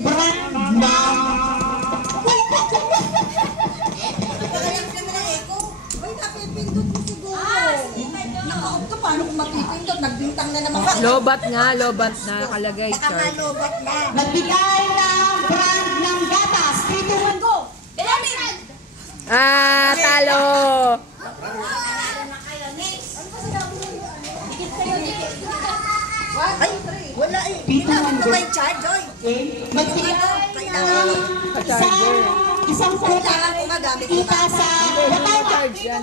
brand na... Paano kung mapipindot? Nagbintang na naman. Lobat nga, lobat na. Kalagay, Char. Lobat na. Nagbigay ng brand ng gatas. 3, 2, 1, go! Ah, talo! Ay, wala eh. Kailangan ko may charge, oy. Magbigay ng isang kailangan ko magamit kita sa Charge yan.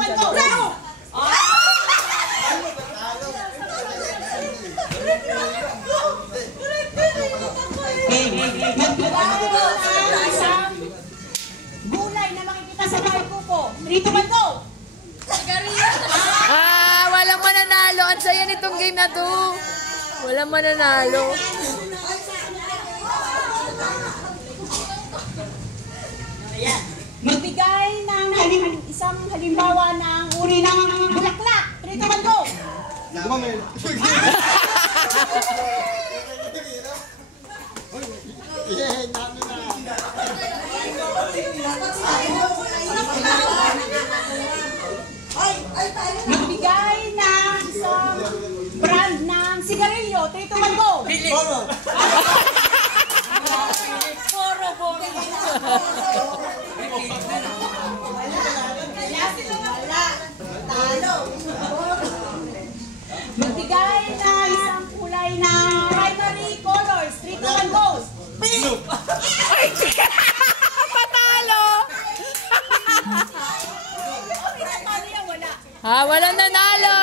gulay na makikita sa bahay ko po. 3, 2, 1, go! Ah, walang mananalo. Ang saya nitong game na to. Walang mananalo. Magbigay ng isang halimbawa ng uri ng bulaklak. 3, 2, 1, go! Magbigay ng isang brand ng sigarilyo. 3, 2, 1, go! Boro. Magbigay na isang kulay na primary colors. 3, 2, 1, go! Patalo! Ha, walang nanalo!